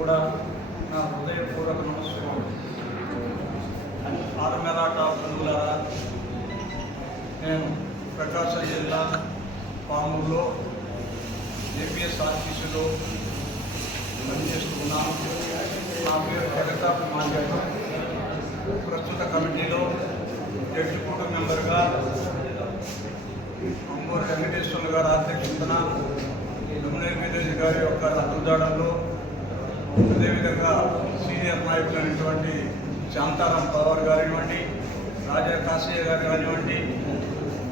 కూడా నా హృదయపూర్వక నమస్కారం. ఆరుమెరాట బంధువులారా, నేను ప్రకాశం జిల్లా పామూరులో ఏపీఎస్ఆర్టీసీలో పనిచేస్తున్నాను. నా పేరు ప్రగతాప్ మాంజాడు. ప్రస్తుత కమిటీలో ఎగ్జిక్యూటివ్ మెంబర్గా అంబూరి వెంకటేశ్వర్లు గారి అధ్యక్షతన దుమ్మినేని గారి యొక్క అడుగుదాడల్లో, అదేవిధంగా సీనియర్ నాయకులైనటువంటి శాంతారాం పవార్ కానివ్వండి, రాజా కాశయ్య గారు కానివ్వండి,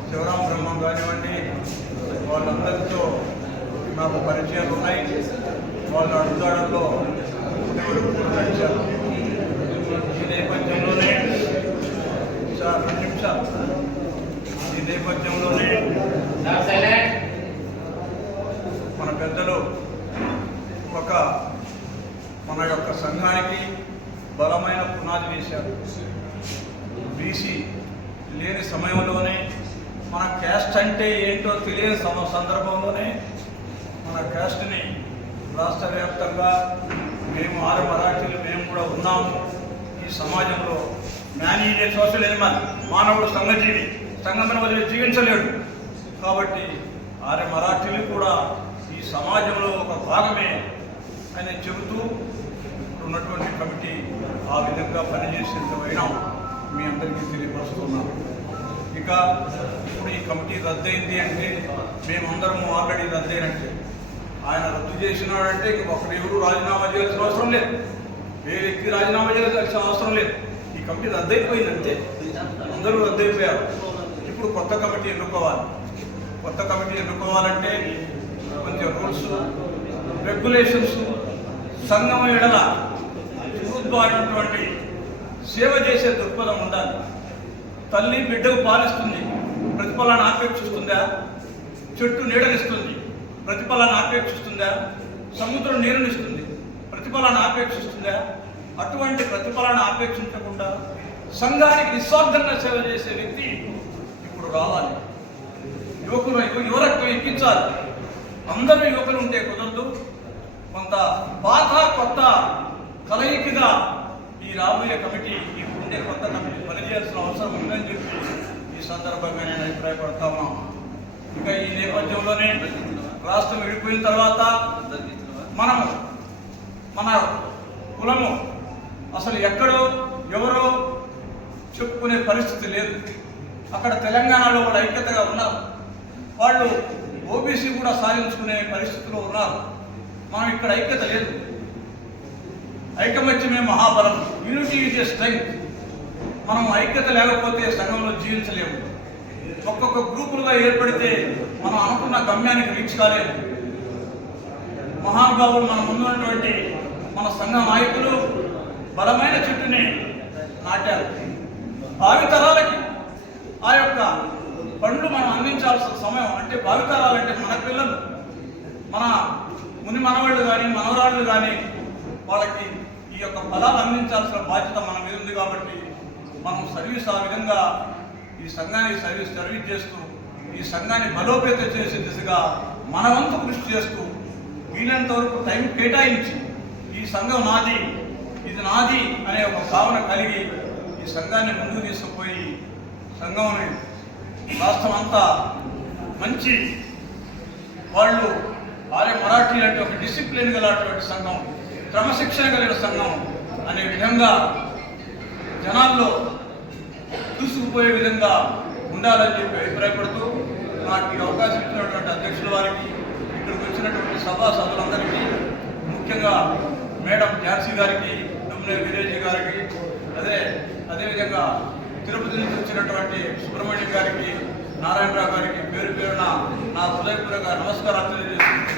శివరాం బ్రహ్మం కానివ్వండి, వాళ్ళందరితో నాకు పరిచయాలు ఉన్నాయి. వాళ్ళ అడుగుదాడల్లో నడిచారు. ఈ నేపథ్యంలోనే మన పెద్దలు మన యొక్క సంఘానికి బలమైన పునాది వేశారు. బీసీ లేని సమయంలోనే, మన క్యాస్ట్ అంటే ఏంటో తెలియని సందర్భంలోనే మన క్యాస్ట్ని రాష్ట్ర వ్యాప్తంగా మేము ఆరు మరాఠీలు మేము కూడా ఉన్నాము. ఈ సమాజంలో man is a social Animal, మానవుడు సంఘజీవి, సంఘమైన వదిలి జీవించలేడు. కాబట్టి ఆర్య మరాఠీలు కూడా ఈ సమాజంలో ఒక భాగమే అని చెబుతూ ఉన్నటువంటి కమిటీ ఆ విధంగా పనిచేసేంతమైనా మీ అందరికీ తెలియపరుస్తున్నాం. ఇక ఇప్పుడు ఈ కమిటీ రద్దయింది అంటే మేమందరము ఆల్రెడీ రద్దయినట్టే. ఆయన రద్దు చేసినాడంటే ఇక ఒకరు ఎవరు రాజీనామా చేయాల్సిన అవసరం లేదు, వేరే వ్యక్తి రాజీనామా చేయాల్సిన అవసరం లేదు. ఈ కమిటీ రద్దయిపోయిందంటే అందరూ రద్దయిపోయారు. ఇప్పుడు కొత్త కమిటీ ఎన్నుకోవాలి. కొత్త కమిటీ ఎన్నుకోవాలంటే కొంచెం రూల్స్, రెగ్యులేషన్స్, సంఘం ఎడల సుహృద్భావమైనటువంటి సేవ చేసే దృక్పథం ఉండాలి. తల్లి బిడ్డకు పాలిస్తుంది, ప్రతిఫలాన్ని ఆపేక్షిస్తుందా? చెట్టు నీడనిస్తుంది, ప్రతిఫలాన్ని ఆపేక్షిస్తుందా? సముద్రం నీరునిస్తుంది, ప్రతిఫలాన్ని ఆపేక్షిస్తుందా? అటువంటి ప్రతిఫలాన్ని ఆపేక్షించకుండా సంఘానికి నిస్వార్థంగా సేవ చేసే వ్యక్తి ఇప్పుడు రావాలి. యువరత్వం ఎక్కించాలి. అందరూ యువకులు ఉంటే కుదరదు. కొంత పాత కొత్త కలయికగా ఈ రాబోయే కమిటీ, ఇప్పుడుండే కొత్త కమిటీ పనిచేయాల్సిన అవసరం ఉందని చెప్పి ఈ సందర్భంగా నేను అభిప్రాయపడతా ఉన్నాను. ఇంకా ఈ నేపథ్యంలోనే రాష్ట్రం విడిపోయిన తర్వాత మనము మన కులము అసలు ఎక్కడో ఎవరో చెప్పుకునే పరిస్థితి లేదు. అక్కడ తెలంగాణలో కూడా ఐక్యతగా ఉన్నారు. వాళ్ళు ఓబీసీ కూడా సాధించుకునే పరిస్థితిలో ఉన్నారు. మనం ఇక్కడ ఐక్యత లేదు. ఐకమత్యమే మహాబలం, యూనిటీ ఈజ్ ఏ స్ట్రెంగ్త్. మనం ఐక్యత లేకపోతే సంఘంలో జీవించలేము. ఒక్కొక్క గ్రూపులుగా ఏర్పడితే మనం అనుకున్న గమ్యానికి రీచ్ కాలేము. మహానుభావులు మన ముందున్నటువంటి మన సంఘ నాయకులు బలమైన చెట్టుని నాటారు. భావితరాలకి ఆ యొక్క పండ్లు మనం అందించాల్సిన సమయం. అంటే భావితరాలంటే మన పిల్లలు, మన ముని మనవాళ్ళు కానీ మనవరాళ్ళు కానీ వాళ్ళకి ఈ యొక్క ఫలాలు అందించాల్సిన బాధ్యత మన మీద ఉంది. కాబట్టి మనం సర్వీస్ ఆ విధంగా ఈ సంఘానికి సర్వీస్ చేస్తూ ఈ సంఘాన్ని బలోపేతం చేసే దిశగా మన వంతు కృషి చేస్తూ వీలైనంత వరకు టైం కేటాయించి ఈ సంఘం నాది, ఇది నాది అనే ఒక భావన కలిగి ఈ సంఘాన్ని ముందుకు తీసుకుపోయి సంఘంని రాష్ట్రం అంతా మంచి వాళ్ళు ఆర్య మరాఠీ అంటే ఒక డిసిప్లిన్ గలటువంటి సంఘం, క్రమశిక్షణ కలిగిన సంఘం అనే విధంగా జనాల్లో దూసుకుపోయే విధంగా ఉండాలని చెప్పి అభిప్రాయపడుతూ నాకు ఈ అవకాశం ఇచ్చినటువంటి అధ్యక్షుల వారికి, ఇక్కడికి వచ్చినటువంటి సభా సభ్యులందరికీ, ముఖ్యంగా మేడం ఝాన్సీ గారికి, దుమ్మినేని వీరేజీ గారికి, అదేవిధంగా తిరుపతి నుంచి వచ్చినటువంటి సుబ్రహ్మణ్యం గారికి, నారాయణరావు గారికి పేరు పేరున నా హృదయపూర్వక నమస్కారాలు తెలియజేస్తున్నాను.